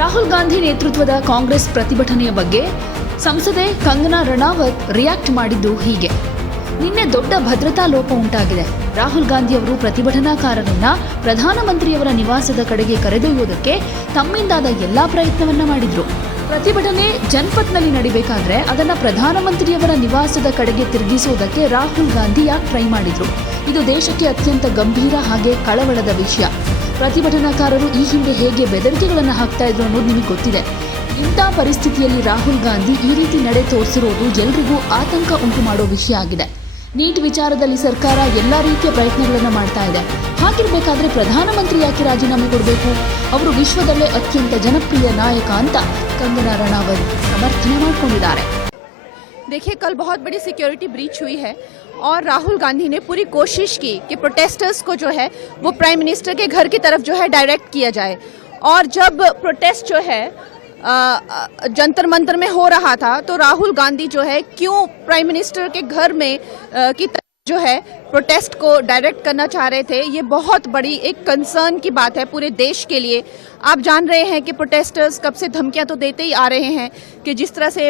ರಾಹುಲ್ ಗಾಂಧಿ ನೇತೃತ್ವದ ಕಾಂಗ್ರೆಸ್ ಪ್ರತಿಭಟನೆಯ ಬಗ್ಗೆ ಸಂಸದೆ ಕಂಗನಾ ರಣಾವತ್ ರಿಯಾಕ್ಟ್ ಮಾಡಿದ್ದು ಹೀಗೆ. ನಿನ್ನೆ ದೊಡ್ಡ ಭದ್ರತಾ ಲೋಪ ಉಂಟಾಗಿದೆ. ರಾಹುಲ್ ಗಾಂಧಿ ಅವರು ಪ್ರತಿಭಟನಾಕಾರರನ್ನ ಪ್ರಧಾನಮಂತ್ರಿಯವರ ನಿವಾಸದ ಕಡೆಗೆ ಕರೆದೊಯ್ಯುವುದಕ್ಕೆ ತಮ್ಮಿಂದಾದ ಎಲ್ಲಾ ಪ್ರಯತ್ನವನ್ನ ಮಾಡಿದ್ರು. ಪ್ರತಿಭಟನೆ ಜನಪಥ್ನಲ್ಲಿ ನಡಿಬೇಕಾದ್ರೆ ಅದನ್ನ ಪ್ರಧಾನಮಂತ್ರಿಯವರ ನಿವಾಸದ ಕಡೆಗೆ ತಿರುಗಿಸುವುದಕ್ಕೆ ರಾಹುಲ್ ಗಾಂಧಿ ಯಾಕೆ ಟ್ರೈ ಮಾಡಿದ್ರು? ಇದು ದೇಶಕ್ಕೆ ಅತ್ಯಂತ ಗಂಭೀರ ಹಾಗೆ ಕಳವಳದ ವಿಷಯ. ಪ್ರತಿಭಟನಾಕಾರರು ಈ ಹಿಂದೆ ಹೇಗೆ ಬೆದರಿಕೆಗಳನ್ನು ಹಾಕ್ತಾ ಇದ್ರು ಅನ್ನೋದು ನಿಮಗೆ ಗೊತ್ತಿದೆ. ಇಂಥ ಪರಿಸ್ಥಿತಿಯಲ್ಲಿ ರಾಹುಲ್ ಗಾಂಧಿ ಈ ರೀತಿ ನಡೆ ತೋರಿಸಿರೋದು ಎಲ್ರಿಗೂ ಆತಂಕ ಉಂಟು ಮಾಡೋ ವಿಷಯ ಆಗಿದೆ. ನೀಟ್ ವಿಚಾರದಲ್ಲಿ ಸರ್ಕಾರ ಎಲ್ಲ ರೀತಿಯ ಪ್ರಯತ್ನಗಳನ್ನು ಮಾಡ್ತಾ ಇದೆ. ಹಾಗಿರಬೇಕಾದ್ರೆ ಪ್ರಧಾನಮಂತ್ರಿ ಯಾಕೆ ರಾಜೀನಾಮೆ ಕೊಡಬೇಕು? ಅವರು ವಿಶ್ವದಲ್ಲೇ ಅತ್ಯಂತ ಜನಪ್ರಿಯ ನಾಯಕ ಅಂತ ಕಂಗನಾ ರಣಾವತ್ ಸಮರ್ಥನೆ ಮಾಡಿಕೊಂಡಿದ್ದಾರೆ. देखिए, कल बहुत बड़ी सिक्योरिटी ब्रीच हुई है और राहुल गांधी ने पूरी कोशिश की कि प्रोटेस्टर्स को जो है वो प्राइम मिनिस्टर के घर की तरफ जो है डायरेक्ट किया जाए। और जब प्रोटेस्ट जो है जंतर मंतर में हो रहा था तो राहुल गांधी जो है क्यों प्राइम मिनिस्टर के घर में की तरफ जो है प्रोटेस्ट को डायरेक्ट करना चाह रहे थे, ये बहुत बड़ी एक कंसर्न की बात है पूरे देश के लिए। आप जान रहे हैं कि प्रोटेस्टर्स कब से धमकियां तो देते ही आ रहे हैं कि जिस तरह से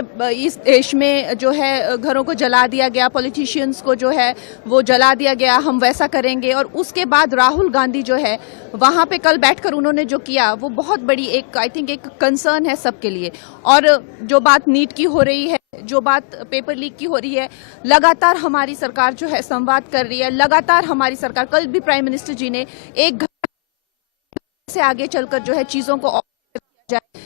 इस देश में जो है घरों को जला दिया गया, पॉलिटिशियंस को जो है वो जला दिया गया, हम वैसा करेंगे। और उसके बाद राहुल गांधी जो है वहाँ पे कल बैठकर उन्होंने जो किया वो बहुत बड़ी एक आई थिंक एक कंसर्न है सबके लिए। और जो बात नीट की हो रही है, जो बात पेपर लीक की हो रही है, लगातार हमारी सरकार जो है संवाद कर रही है। लगातार हमारी सरकार, कल भी प्राइम मिनिस्टर जी ने एक घंटे से आगे चलकर जो है चीजों को किया जाए।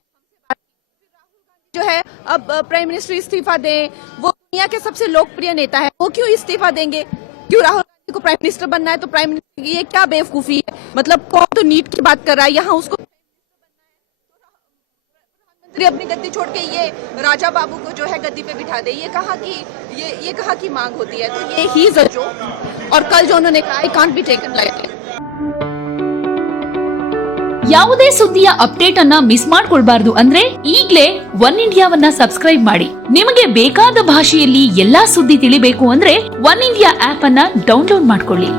जो है अब प्राइम मिनिस्टर इस्तीफा दें, वो दुनिया के सबसे लोकप्रिय नेता है, वो क्यों इस्तीफा देंगे? क्यों राहुल गांधी को प्राइम मिनिस्टर बनना है? तो प्राइम मिनिस्टर ये क्या बेवकूफी है? मतलब कौन तो नीट की बात कर रहा है, यहाँ उसको अपनी गद्दी छोड़ के ये राजा बाबू को जो है गद्दी पे बिठा दे, ये कहा की मांग होती है? तो ये ही जो और कल जो उन्होंने कहा I can't be taken lightly. ಯಾವುದೇ ಸುದ್ದಿಯ ಅಪ್ಡೇಟ್ ಅನ್ನ ಮಿಸ್ ಮಾಡ್ಕೊಳ್ಬಾರ್ದು ಅಂದ್ರೆ ಈಗಲೇ ಒನ್ ಇಂಡಿಯಾವನ್ನ ಸಬ್ಸ್ಕ್ರೈಬ್ ಮಾಡಿ. ನಿಮಗೆ ಬೇಕಾದ ಭಾಷೆಯಲ್ಲಿ ಎಲ್ಲಾ ಸುದ್ದಿ ತಿಳಿಬೇಕು ಅಂದ್ರೆ ಒನ್ ಇಂಡಿಯಾ ಆಪ್ ಅನ್ನ ಡೌನ್ಲೋಡ್ ಮಾಡ್ಕೊಳ್ಳಿ.